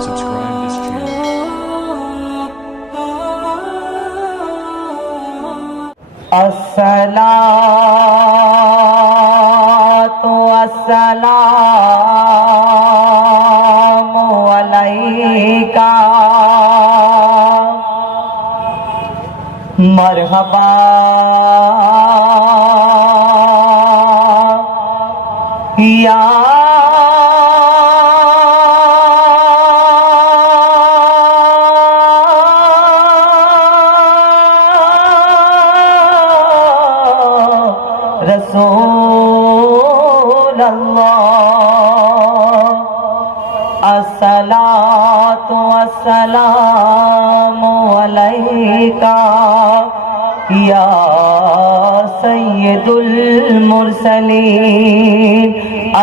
Subscribe this channel. As-salatu was-salamu alayka marhaba ya Rasul Allah. As-salatu was-salamu alayka ya sayyidul mursalin.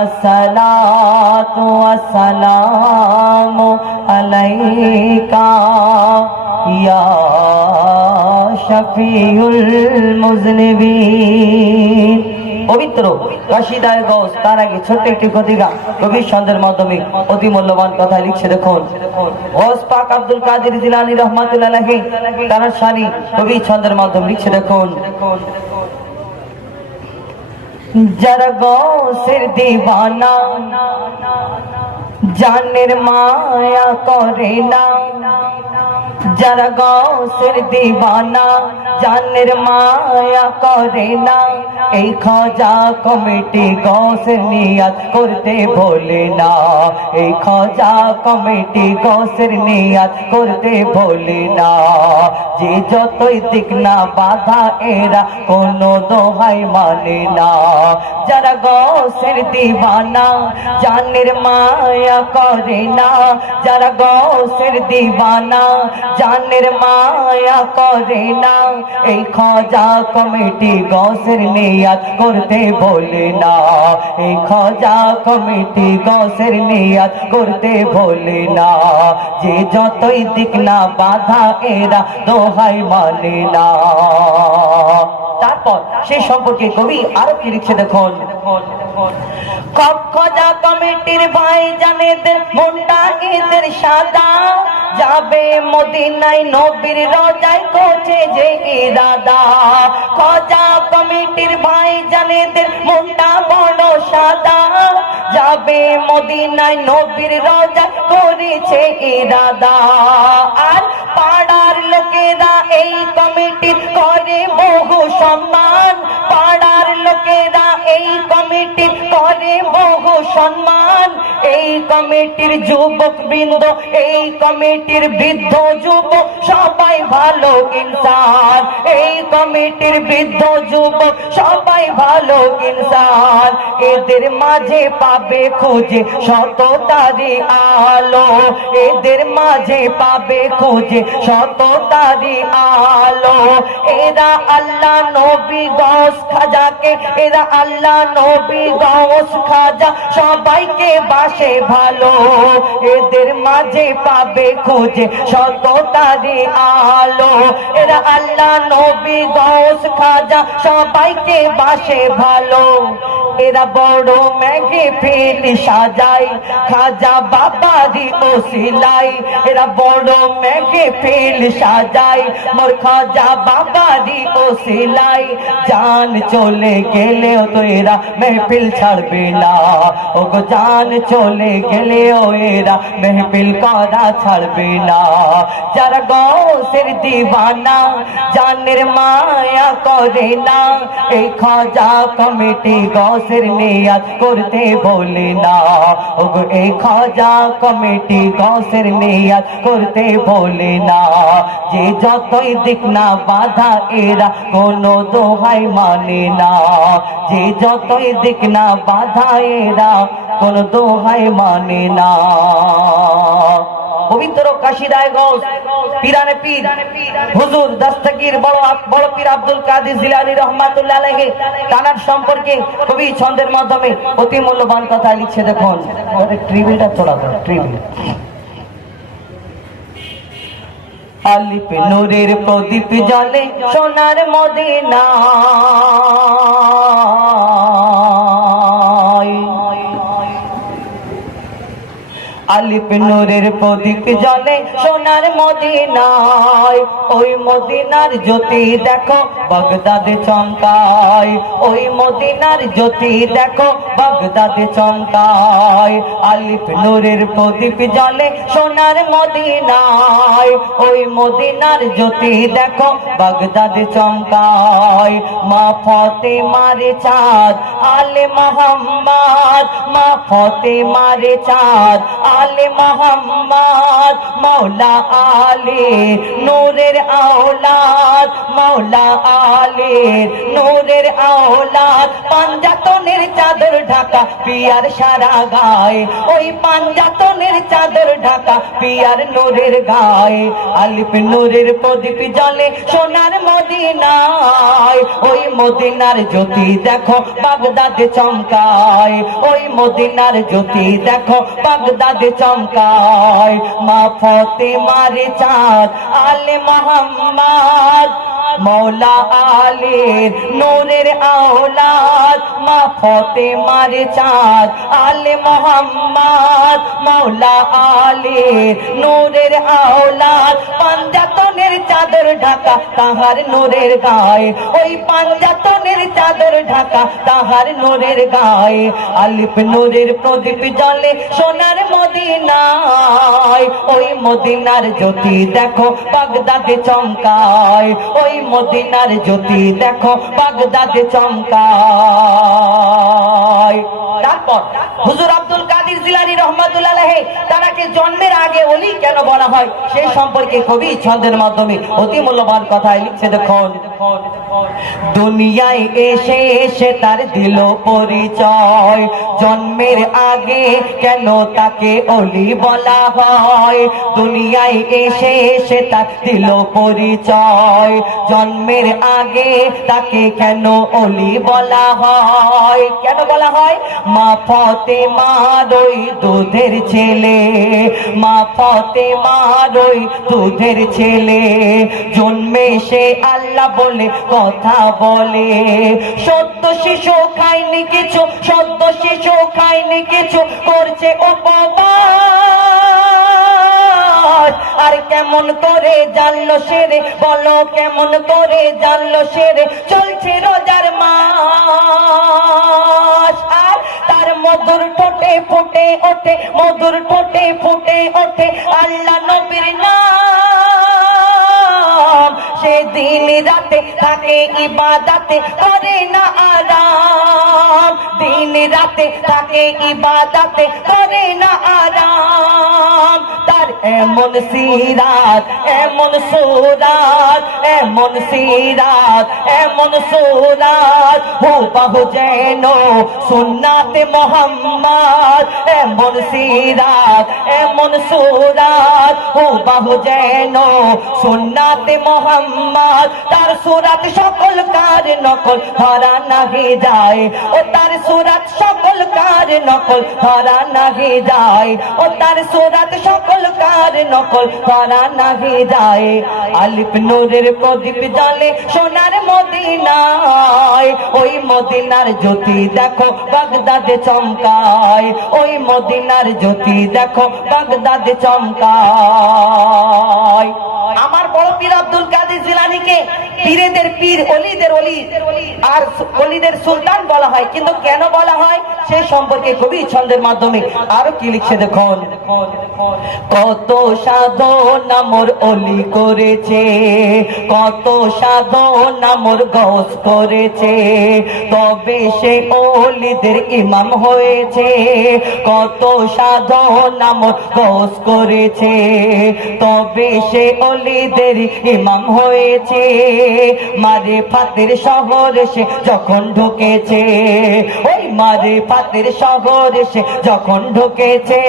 As-salatu was-salamu alayka ya shafiul muznibin. পবিত্র কাশিদায় গৌস তার আগে ছোট্ট একটি কবিতা কবি ছন্দের মাধ্যমে অতি মূল্যবান কথা লিখছে দেখুন। গৌস পাক আব্দুল কাদের জিলানী রহমাতুল্লাহ আলাইহি তার শানি কবি ছন্দের মাধ্যমে লিখছে দেখুন। যারা গৌসের দিওয়ানা জানের মায়া করে না, যারা গৌসের দিওয়ানা জানের মায়া করে না, এই খাজা কমিটি গৌসের নিয়াত করতে ভোলে না, এই খাজা কমিটি গৌসের নিয়াত করতে ভোলে না। যে যতই দিক না বাধা এরা কোনো দোহাই মানে না। যারা গৌসের দিওয়ানা জানের মায়া করে না, যারা গৌসের দিওয়ানা জানের মায়া করে না, এই খাজা কমিটি গৌসের নিয়াত করতে ভোলে না, এই খাজা কমিটি গৌসের নিয়াত করতে ভোলে না। যে যতই দিক না বাধা এরা দোহাই মানে না। তারপর সেই সম্পর্কে কবি আরো কি লিখছে দেখুন। খাজা কমিটির ভাই জানেদের মনটা এদের সাদা, যাবে মদিনায় নবীর রোজায় করছে যে ইরাদা। খাজা কমিটির ভাই জানেদের মনটা বড় সাদা, যাবে মদিনায় নবীর রোজা করেছে ইরাদা। আর পাড়ার লোকেরা এই কমিটির করে বহু সম্মান, পাড়ার লোকেরা এই কমিটির করে বহু সম্মান। এই কমিটির যুবক বৃন্দ, এই কমিটির বৃদ্ধ যুবক সবাই ভালো ইনসান, এই কমিটির বৃদ্ধ যুবক সবাই ভালো ইনসান। এদের মাঝে পাবে খুঁজে সততারি আলো, এদের মাঝে পাবে খুঁজে সততারি আলো। এরা আল্লাহ নবী গৌস খাজাকে, এরা আল্লাহ নবী গৌস খাজা সবাইকে বাসে ভালো। এদের মাঝে পাবে খুঁজে সততারি আলো, এরা আল্লাহ নবী গৌস খাজা সবাইকে বাসে ভালো। এরা বড় মেঘে ফিল সাজাই খাজা বাবারি ওসিলাই, এরা বড় মেঘে ফিল সাজাই মোর খাজা বাবারি ওসিলাই। জান চলে গেলেও তো এরা মেহফিল ছাড়বে না, ওগো জান চলে গেলেও এরা মেহফিল করা ছাড়বে না। যারা গৌসের দিওয়ানা জানের মায়া করে না, এই খাজা কমিটি গৌসের নিয়াত করতে ভোলে না, ওগো এই খাজা কমিটি গৌসের নিয়াত করতে ভোলে না। যে যতই দিক না বাধা এরা কোনো দোহাই মানে না, যে যতই দিক না বাধা এরা কোনো দোহাই মানে না। পবিত্র কাশিদায় গৌস পীরানে পীর হুজুর দস্তগীর বড় পীর আব্দুল কাদের জিলানী রহমাতুল্লাহ আলাইহি তানার সম্পর্কে কবি ছন্দের মাধ্যমে অতি মূল্যবান কথা লিখছে দেখুন। ট্রিবিউটা তোলা দাও, ট্রিবিউ। আলিফ নূরের প্রদীপ জ্বলে সোনার মদিনা, আলিফ নূরের প্রদীপ জ্বলে সোনার মদিনায়, ওই মদিনার জ্যোতি দেখো বাগদাদে চমকায়, ওই মদিনার জ্যোতি দেখো বাগদাদে চমকায়। আলিফ নূরের প্রদীপ জ্বলে সোনার মদিনায়, ওই মদিনার জ্যোতি দেখো বাগদাদে চমকায়। মা ফাতেমার চাঁদ আলে মোহাম্মদ, মা ফাতেমার চাঁদ আলে মোহাম্মদ, মৌলা আলী নূরের আওলাদ, মৌলা আলী নূরের আওলাদ। পাঞ্জাতনের চাদর ঢাকা পিয়ার সারা গায়ে, ওই পাঞ্জাতনের চাদর ঢাকা পিয়ার নূরের গায়ে। আলিফ নূরের প্রদীপ জ্বলে সোনার মদিনায়, ওই মদিনার জ্যোতি দেখো বাগদাদে চমকায়, ওই মদিনার জ্যোতি দেখো বাগদাদে চমকায়। মা ফাতেমার চাঁদ আলে মোহাম্মদ, মৌলা আলীর নূরের আওলাদ, মা ফাতেমার চাঁদ আলে মোহাম্মদ, মৌলা আলীর নূরের আওলাদ। পাঞ্জাতনের চাদর ঢাকা তাহার নূরের গায়ে, ওই পাঞ্জাতনের চাদর ঢাকা তাহার নূরের গায়ে। আলিফ নূরের প্রদীপ জ্বলে সোনার মদিনায়, ওই মদিনার জ্যোতি দেখো বাগদাদে চমকায়, ওই মদিনার জ্যোতি দেখো বাগদাদে চমকায়। তারপর হুজুর আব্দুল কাদের জিলানী রহমাতুল্লাহ আলাইহি তারাকে জন্মের আগে ওলি কেন বলা হয় সেই সম্পর্কে কবি ছন্দের মাধ্যমে অতি মূল্যবান কথা লিখছে। দেখুন, দুনিয়ায় এসে এসে তার দিল পরিচয়, জন্মের আগে কেন তাকে ওলি বলা হয়। দুনিয়ায় এসে এসে তার দিল পরিচয়, জন্মের আগে তাকে কেন ওলি বলা হয়। কেন বলা হয়? মা ফাতেমার ওই দুধের ছেলে, মা ফাতেমার ওই দুধের ছেলে, জন্মে সে আল্লাহ বলে কথা বলে। সদ্য শিশু খায়নি কিছু, সদ্য শিশু খায়নি কিছু, করছে উপবাস। আর কেমন করে জানলো সেরে, বলো কেমন করে জানলো সেরে, চলছে রোজার মাস। আর তার মধুর ঠোঁটে ফুটে ওঠে, মধুর ঠোঁটে ফুটে ওঠে আল্লাহ নবীর নাম। সে দিন রাতে থাকে ইবাদতে, করে না আরাম। দিন রাতে থাকে ইবাদতে, করে না আরাম। তার এমন সিরাত, এমন সুরাত, এমন সিরাত, এমন সুরাত, হুবহু যেন সুন্নাতে মুহাম্মদ। এমন সিরাত, এমন সুরাত, হুবহু যেন সুন্নাতে মুহাম্মদ। তার সুরাত সকল কার নকল ধরা নাহি যায়, ও তার সুরাত সকল কার নকল ধরা নাহি যায়, ও তার সুরাত সকল কার নকল ধরা নাহি যায়। আলিফ নূরের প্রদীপ জ্বলে সোনার মদিনায়, ওই মদিনার জ্যোতি দেখো বাগদাদে চমকায়, ওই মদিনার জ্যোতি দেখো বাগদাদে চমকায়। আমার বড় পীর আব্দুল কাদের জিলানীকে পীরেদের পীর, অলিদের অলি আর অলিদের সুলতান বলা হয়। কিন্তু কেন বলা হয় সেই সম্পর্কে কবি ছন্দের মাধ্যমে আরো কি লিখছে দেখুন। কত সাধনা মোর অলি করেছে, কত সাধনা মোর গৌস করেছে, তবে সে অলিদের ইমাম হয়েছে। কত সাধনা মোর গৌস করেছে, তবে সে অলিদের ইমাম হয়েছে। মারে ফাতের শহরে সে যখন ঢুকেছে, ওই মারে ফাতের শহরে সে যখন ঢুকেছে,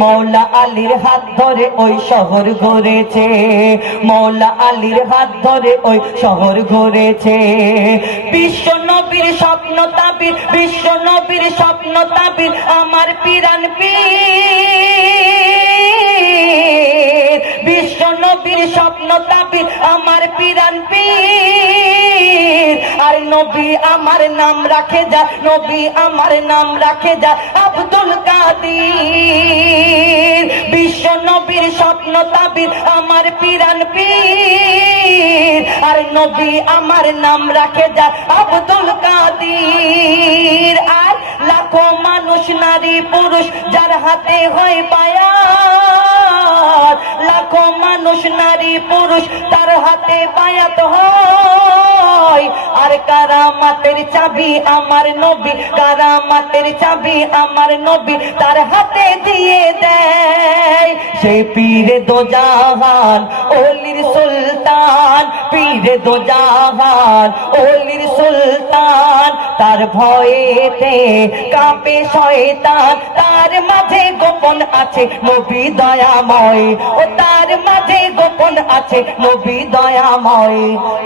মৌলা আলীর হাত ধরে ওই শহর ঘুরেছে, মৌলা আলীর হাত ধরে ওই শহর ঘুরেছে। বিশ্ব নবীর স্বপ্ন তাবির, বিশ্ব নবীর স্বপ্ন তাবির, আমার পিরান পীর। বিশ্ব নবীর স্বপ্ন তাবির, আমার পিরান পীর। আর নবী আমার নাম রাখে যা, নবী আমার নাম রাখে যা আব্দুল কাদের। স্বপ্ন তাবির আমার পিরান পীর, আর নবী আমার নাম রাখে যা আব্দুল কাদির। আর লাখো মানুষ নারী পুরুষ যার হাতে হয় বায়াত, লাখো মানুষ নারী পুরুষ তার হাতে বায়াত হয়। আর কারামাতের চাবি আমার নবী, কারামাতের চাবি আমার নবী তার হাতে দিয়ে দেয়। সেই পীরে দো জাহান ওলির সুলতান, পীরে দো জাহান ওলির সুলতান, তার ভয়েতে কাঁপে শয়তান, তার মাঝে গোপন আছে নবী দয়াময়, ও তার মাঝে গোপন আছে নবী দয়াময়।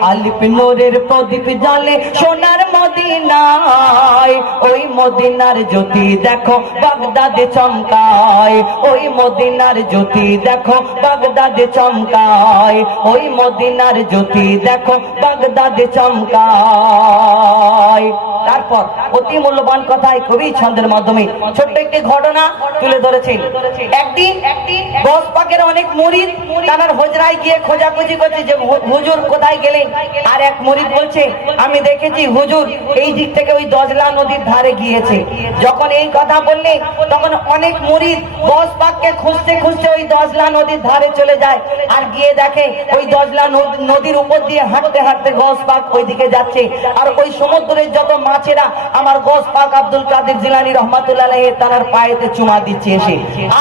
আলিফ নূরের প্রদীপ জ্বলে সোনার মদিনায়, ওই মদিনার জ্যোতি দেখো বাগদাদে চমকায়, ওই মদিনার জ্যোতি দেখো বাগদাদে চমকায়, ওই মদিনার জ্যোতি দেখো বাগদাদে চমকায়। তারপর অতি মূল্যবান কথায় কবি ছন্দের মাধ্যমে ছোট্ট একটি ঘটনা তুলে ধরেছেন। একদিন গৌস পাকের অনেক মুরিদ তার হুজরায় গিয়ে খোঁজাখুঁজি করছে যে হুজুর কোথায় গেলেন। আর এক মুরিদ বলছে আমি দেখেছি হুজুর এই দিক থেকে ওই দজলা নদীর ধারে গিয়েছে। যখন এই কথা বললে তখন অনেক মুরিদ গৌস পাককে খুঁজতে খুঁজতে ওই দজলা নদীর ধারে চলে যায়, আর গিয়ে দেখে ওই দজলা নদীর উপর দিয়ে হাঁটতে হাঁটতে গৌস পাক ওই দিকে যাচ্ছে। আর ওই সমুদ্রের যত মাছেরা আমার গৌস পাক আব্দুল কাদের জিলানী রহমাতুল্লাহ আলাইহি তার পায়েতে চুমা দিচ্ছে এসে।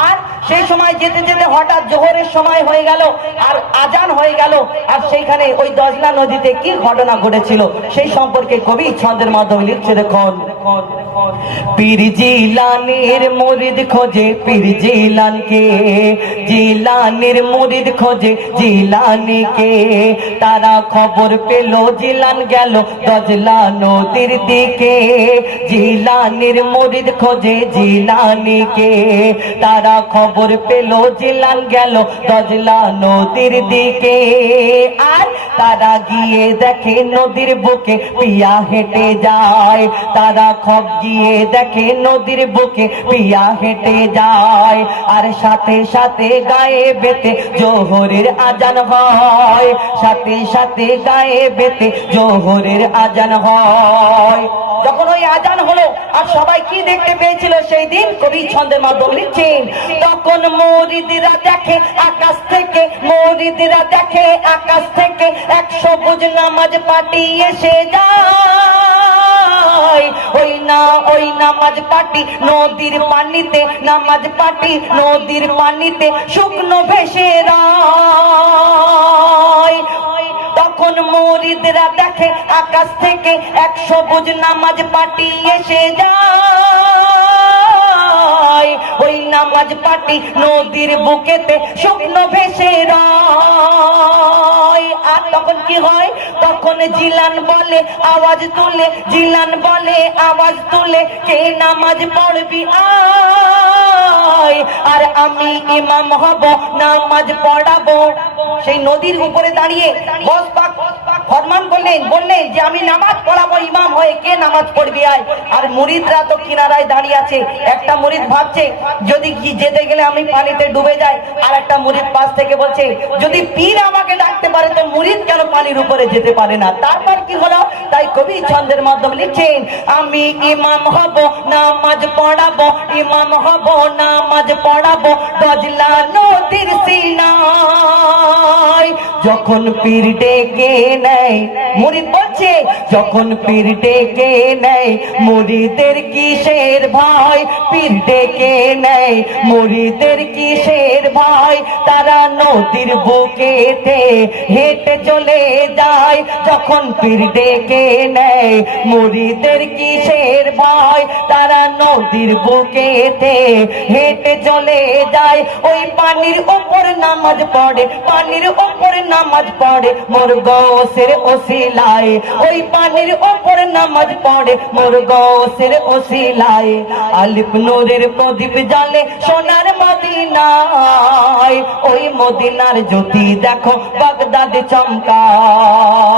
আর সেই সময় যেতে যেতে হঠাৎ জোহরের সময় হয়ে গেল আর আজান হয়ে গেল। আর সেইখানে ওই দজলা নদীতে কি ঘটনা ঘটেছিল সেই সম্পর্কে কবি ছন্দের মাধ্যমে লিখছে। দেখুন, পীর জিলানীর মুরিদ খোঁজে পীর জিলানকে, জিলানীর মুরিদ খোঁজে জিলানীকে, তারা খবর পেল জিলান গেল দজলা নদীর দিকে। জিলানীর মুরিদ খোঁজে জিলানীকে, তারা খবর পেল জিলান গেল দজলা নদীর দিকে। আর তারা গিয়ে দেখে নদীর বুকে পিয়া হেঁটে যায়, তারা খব গিয়ে দেখে নদীর বুকে পিয়া হেঁটে যায়। আর সাথে সাথে গায়ে বেতে জোহরের আজান হয়, সাথে সাথে গায়ে বেতে জোহরের আজান হয়। যখন ওই আজান হলো আর সবাই কি দেখতে পেয়েছিল সেই দিন কবি ছন্দের মাধ্যমে লিখছেন। তখন মুরিদরা দেখে আকাশ থেকে, মুরিদরা দেখে আকাশ থেকে এক সবুজ নামাজ পাটি এসে যায়। ওই নামাজ পাটি নদীর পানিতে, নামাজ পাটি নদীর পানিতে শুকনো ভেসে রয়। তখন মুরিদরা দেখে আকাশ থেকে এক সবুজ নামাজ পাটি এসে যায়। ওই নামাজ পাটি নদীর বুকেতে শুকনো ভেসে রয়। আর তখন কি হয়, তখন জিলান বলে আওয়াজ তুলে, জিলান বলে আওয়াজ তুলে, কে নামাজ পড়বি আয়, আর আমি ইমাম হব নামাজ পড়াবো। সেই নদীর উপরে দাঁড়িয়ে গৌস পাক ফরমান বললেন যে আমি নামাজ পড়াবো ইমাম হয়ে, কে নামাজ পড়বি আয়। আর মুরিদরা তো কিনারায় দাঁড়িয়ে আছে। একটা মুরিদ ভাবছে যদি কি যেতে গেলে আমি পানিতে ডুবে যাই, আর একটা মুরিদ পাশ থেকে বলছে যদি পীর আমাকে ডাকতে পারে তো মুরিদ কেন পানির উপরে যেতে পারে না। তারপর কি হলো, তাই কবি ছন্দের মাধ্যমে লিখছেন, আমি ইমাম হব নামাজ পড়াবো, ইমাম হব নামাজ পড়াবো দজলা নদীর সিনায়। যখন পীর ডেকে নেয়, মুরিদ বলছে যখন পীর ডেকে নেয় মুরিদের কিসের ভয়, পীর ডেকে নেয় মুরিদের কিসের ভয়, তারা নদীর বুকেতে হেঁটে চলে যায়। যখন পীর ডেকে নেয় মুরিদের কিসের ভয়, তারা নদীর বুকেতে হেঁটে চলে যায়। ওই পানির উপর নামাজ পড়ে, পানির উপর নামাজ পড়ে মোর গৌসের ওসিলায়, ওই পানির উপর নামাজ পড়ে মোর গৌসের ওসিলায়। আলিফ নূরের প্রদীপ জ্বলে সোনার মদিনায়, ওই মদিনার জ্যোতি দেখো বাগদাদে চমকায়।